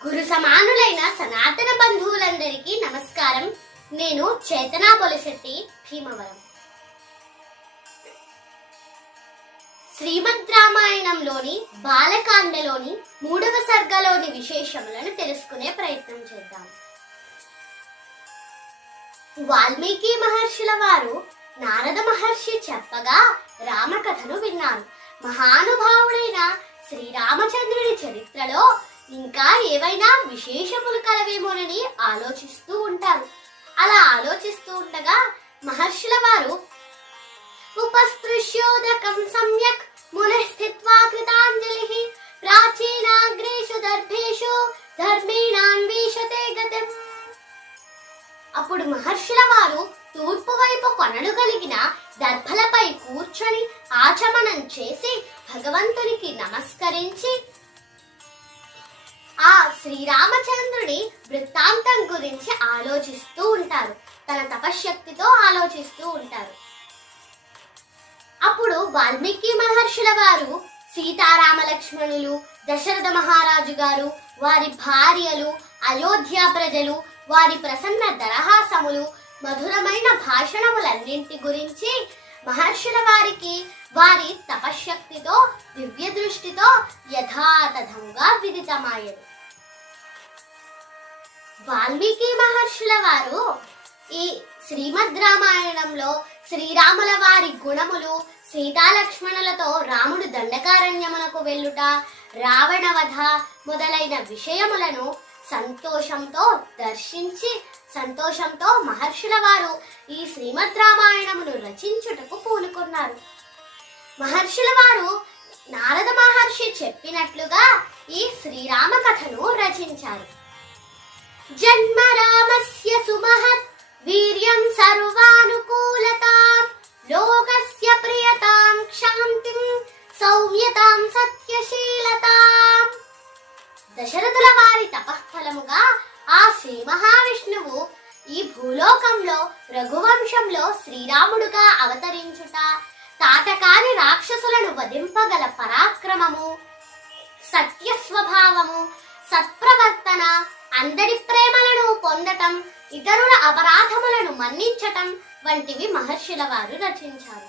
గురు సమానులైన సనాతన బంధువులందరికీ నమస్కారం. నేను చేతనా బొలిశెట్టి, భీమవరం. శ్రీమద్ రామాయణంలోని బాలకాండలోని 3వ సర్గలోని విశేషములను తెలుసుకునే ప్రయత్నం చేద్దాం. వాల్మీకి మహర్షుల వారు నారద మహర్షి చెప్పగా రామకథను విన్నారు. మహానుభావుడైన శ్రీరామచంద్రుడి చరిత్రలో ఇంకా ఏవైనా విశేషములు కలవేమోనని ఆలోచిస్తూ ఉంటారు. అలా ఆలోచిస్తూ ఉండగా మహర్షుల వారు ఉపస్పృశ్యోదకం సమ్యక్ మునిస్థిత్వా కృతాంజలిః ప్రాచీనాగ్రేషు దర్భేషు ధర్మేణాన్వేషతే గతం. అప్పుడు మహర్షుల వారు తూర్పు వైపు కొనలు కలిగిన దర్భలపై కూర్చొని ఆచమనం చేసి భగవంతునికి నమస్కరించి ఆ శ్రీరామచంద్రుడి వృత్తాంతం గురించి ఆలోచిస్తూ ఉంటారు. తన తపశ్శక్తితో ఆలోచిస్తూ ఉంటారు. అప్పుడు వాల్మీకి మహర్షుల వారు సీతారామ లక్ష్మణులు, దశరథ మహారాజు గారు, వారి భార్యలు, అయోధ్య ప్రజలు, వారి ప్రసన్న దరహాసములు, మధురమైన భాషణములన్నింటి గురించి మహర్షుల వారికి వారి తపశ్శక్తితో దివ్య దృష్టితో యథాతథంగా విదితమాయను. వాల్మీకి మహర్షుల వారు ఈ శ్రీమద్ రామాయణంలో శ్రీరాముల వారి గుణములు, సీతాలక్ష్మణులతో రాముడు దండకారణ్యమునకు వెళ్ళుట, రావణవధ మొదలైన విషయములను సంతోషంతో దర్శించి సంతోషంతో మహర్షుల వారు ఈ శ్రీమద్ రామాయణమును రచించుటకు పూనుకున్నారు. మహర్షుల వారు నారద మహర్షి చెప్పినట్లుగా ఈ శ్రీరామ కథను రచించారు. జన్మ రామస్య సుమహత్ వీర్యం సర్వానుకూలతాం లోకస్య ప్రియతాం క్షాంతిం సౌమ్యతాం సత్యశీలతాం. దశరథుల వారి తపఃఫలముగా ఆ శ్రీ మహావిష్ణువు ఈ భూలోకంలో రఘువంశంలో శ్రీరాముడుగా అవతరించుట, తాటకాని రాక్షసులను వధింపగల పరాక్రమము, సత్య స్వభావము, సత్ప్రవర్తన, అందరి ప్రేమలను పొందటం, ఇతరుల అపరాధములను మన్నించటం వంటివి మహర్షుల వారు రచించారు.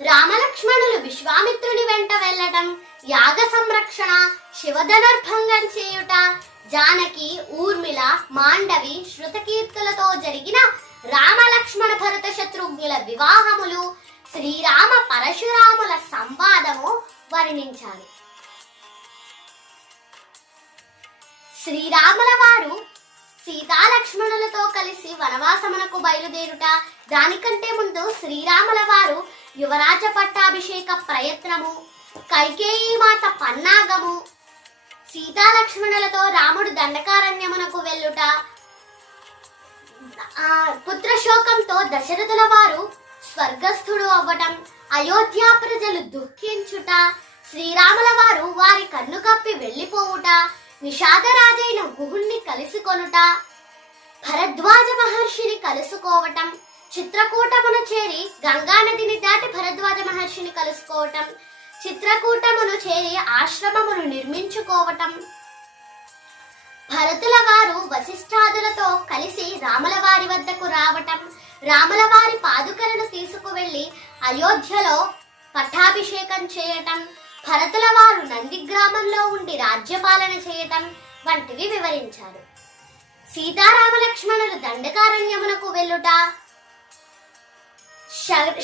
రామలక్ష్మణులు విశ్వామిత్రుని వెంట వెళ్ళటం, యాగ సంరక్షణ, శివధనుర్భంగం చేయుట, జానకి, ఊర్మిళ, మాండవి, శృతకీర్తులతో జరిగిన రామలక్ష్మణ భరత శత్రుఘ్నుల వివాహములు, శ్రీరామ పరశురాముల సంవాదము వర్ణించారు. శ్రీరాముల వారు సీతాలక్ష్మణులతో కలిసి వనవాసమునకు బయలుదేరుట, దానికంటే ముందు శ్రీరాముల వారు యువరాజ పట్టాభిషేక ప్రయత్నము, కైకేయీ మాత పన్నాగము, సీతాలక్ష్మణులతో రాముడు దండకారణ్యమునకు వెళ్ళుట, పుత్రశోకంతో దశరథుల వారు స్వర్గస్థుడు అవ్వటం, అయోధ్య ప్రజలు దుఃఖించుట, శ్రీరాముల వారు వారి కన్ను కప్పి వెళ్లిపోవుట, నిషాదరాజైన గుహుణ్ణి కలుసుకొనుట, భరద్వాజ మహర్షిని కలుసుకోవటం, చిత్రకూటమును చేరి గంగా నదిని దాటి భరద్వాజ మహర్షిని కలుసుకోవటం, చిత్రకూటమును చేరి ఆశ్రమమును నిర్మించుకోవటం, భరతుల వారు వశిష్ఠాదులతో కలిసి రాముల వారి వద్దకు రావటం, రాముల వారి పాదుకలను తీసుకువెళ్లి అయోధ్యలో పట్టాభిషేకం చేయటం, భరతుల వారు నంది గ్రామంలో ఉండి రాజ్యపాలన చేయటం వంటివి వివరించారు. సీతారామ లక్ష్మణులు దండకారణ్యమునకు వెళ్ళుట,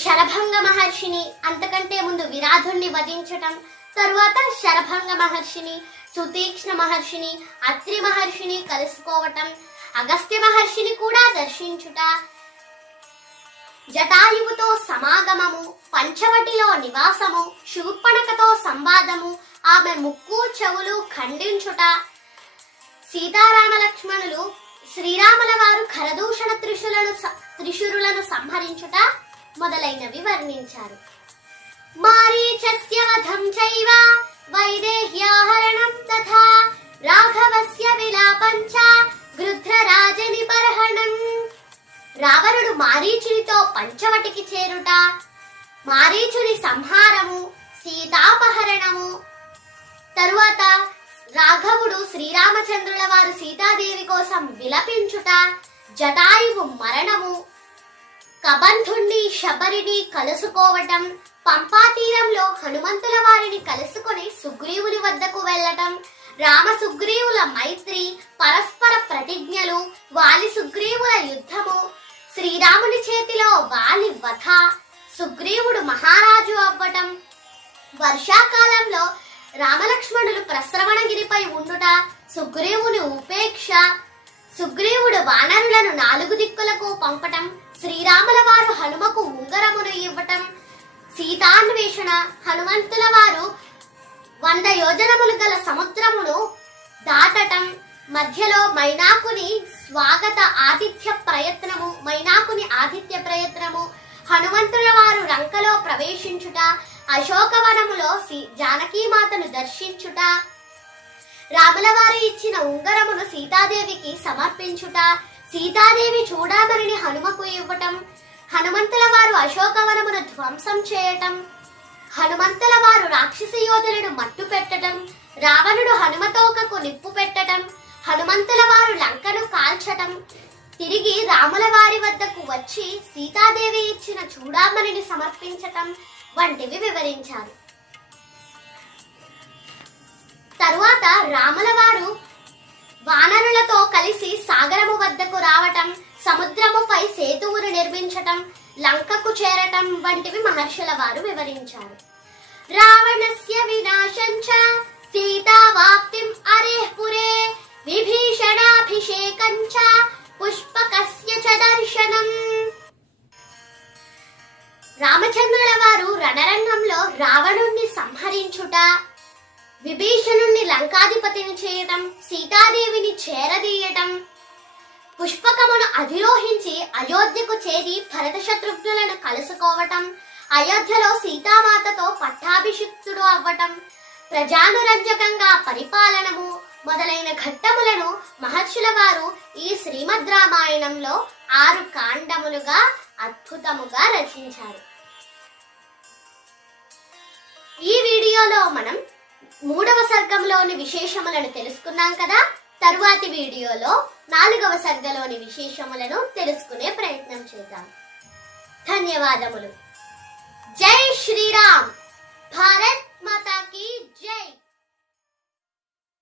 శరభంగ మహర్షిని, అంతకంటే ముందు విరాధుణ్ణి వధించటం, తరువాత శరభంగ మహర్షిని, సుతీక్ష్ణ మహర్షిని, అత్రి మహర్షిని కలుసుకోవటం, అగస్త్య మహర్షిని కూడా దర్శించుట, జటాయువుతో సమాగమము, పంచవటిలో నివాసము, శూర్పణఖతో సంవాదము, ఆమె ముక్కు చెవులు ఖండించుట, సీతారామ లక్ష్మణులు శ్రీరాముల వారు ఖరదూషణ త్రిశూరులను సంహరించుట మొదలైనవి వర్ణించారు. మారీచస్య వధం చైవ వైదేహ్యాహరణం తథా రాఘవస్య విలాపం చ గృధ్రరాజని బర్హణం. రావణుడు మారీచునితో పంచవటికి చేరుట, మారీచుని సంహారము, సీతాపహరణము, తరువాత రాఘవుడు శ్రీరామచంద్రుల వారు సీతాదేవి కోసం విలపించుట, జటాయువు మరణము, కబంధుణ్ణి శబరిని కలుసుకోవటం, పంపా తీరంలో హనుమంతుల వారిని కలుసుకొని సుగ్రీవుని వద్దకు వెళ్ళటం, రామ సుగ్రీవుల మైత్రి, పరస్పర ప్రతిజ్ఞలు, వాలి సుగ్రీవుల యుద్ధము, శ్రీరాముని చేతిలో వాలి వధ, సుగ్రీవుడు మహారాజు అవ్వటం, వర్షాకాలంలో రామలక్ష్మణులు ప్రస్రవణగిరిపై ఉండుట, సుగ్రీవుని ఉపేక్ష, సుగ్రీవుడు వానరులను 4 దిక్కులకు పంపటం, శ్రీరాముల వారు హనుమకు ఉంగరమును ఇవ్వటం, సీతాన్వేషణ, హనుమంతుల వారు 100 యోజనములు గల సముద్రమును దాటటం, మధ్యలో మైనాకుని ఆతిథ్య ప్రయత్నము, హనుమంతుల వారు లంకలో ప్రవేశించుట, అశోకవనములో జానకీమాతను దర్శించుట, రాముల వారు ఇచ్చిన ఉంగరమును సీతాదేవికి సమర్పించుట, సీతాదేవి చూడమని హనుమకు ఇవ్వటం, హనుమంతుల వారు అశోకవనమును ధ్వంసం చేయటం, హనుమంతుల వారు రాక్షస యోధులను మట్టు పెట్టటం, రావణుడు హనుమతోకకు నిప్పు పెట్టటం, హనుమంతుల వారు లంకను కాల్చటం, తిరిగి రాముల వారి వద్దకు వచ్చి సీతాదేవి ఇచ్చిన చూడామణిని సమర్పించటం వంటివి వివరించారు. తరువాత రాముల వారు వానరులతో కలిసి సాగరము వద్దకు రావటం, సముద్రముపై సేతువును నిర్మించటం, లంకకు చేరటం వంటివి మహర్షుల వారు వివరించారు. రావణస్య వినాశంచ సీతావాప్తిం అరేఃపురే విభీషణాభిషేకంచ పుష్పకస్య చ దర్శనం. రామచంద్రుల వారు రణరంగంలో రావణుణ్ణి సంహరించుట, విభీషణుణ్ణి లంకాధిపతిని చేయటం, సీతాదేవిని చేరదీయటం, పుష్పకమును అధిరోహించి అయోధ్యకు చేరి భరత శత్రుఘ్నులను కలుసుకోవటం, అయోధ్యలో సీతామాతతో పట్టాభిషిక్తుడు అవ్వటం, ప్రజానురంజకంగా పరిపాలనము మొదలైన ఘట్టములను మహర్షుల వారు ఈ శ్రీమద్ రామాయణంలో 6 కాండములుగా అద్భుతముగా రచించారు. ఈ వీడియోలో మనం 3వ సర్గంలోని విశేషములను తెలుసుకున్నాం కదా. తరువాతి వీడియోలో 4వ సర్గలోని విశేషములను తెలుసుకునే ప్రయత్నం చేద్దాం. ధన్యవాదములు. జై శ్రీరామ్. భారత్ మాతా కీ జై.